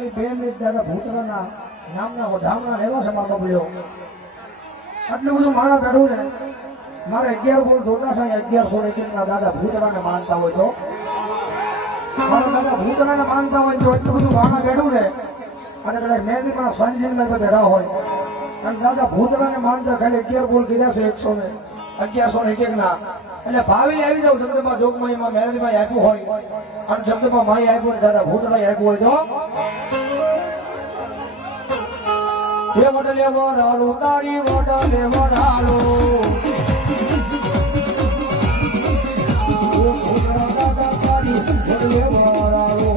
ખાલી 2 મિનિટ દાદા ભૂતરાના નામના વધામણા લેવા છે મારો બોલ્યો આટલું બધું માણા બેઠું ને મારે 11 બોલ જોતા છે 1101 ના દાદા ભૂતરાને માનતા હોય તો મારા દાદા ભૂતરાને માનતા હોય તો એટલું બધું માણા બેઠું ને અને કદાચ મેં બી મારા સંજીવમાં બેઠા હોય અને દાદા ભૂતરાને માનતા ખાલી 11 બોલ કીધા છે 1101 ના એટલે ભાવીને આવી જાવ જગદંબા જોગમાં એમાં મેલડીમાં આપ્યું હોય અને જગદંબા માઈ આપ્યું ને દાદા ભૂતરાએ આપ્યું હોય તો એ વડલે વરાલો તારી વડલે વરાલો દાદા તારી વડલે વરાલો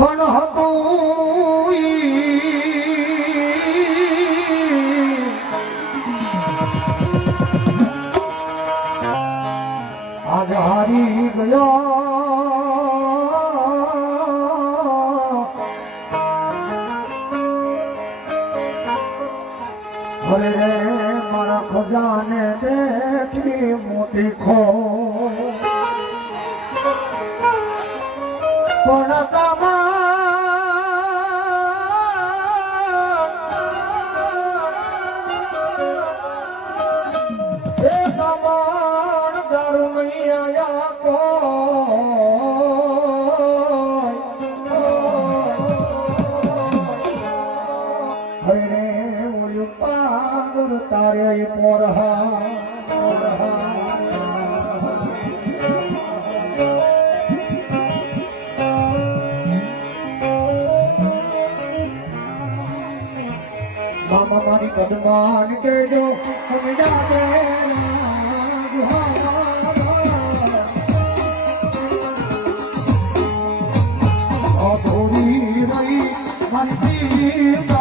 પણ હતું આજ હારી ગયો ભલે રે મારા ખજાને બેઠી મોટી ખો પણ તારે મોરહા મામા મારી પદમાન કેજો તમે જાતે અધૂરી રહી મારી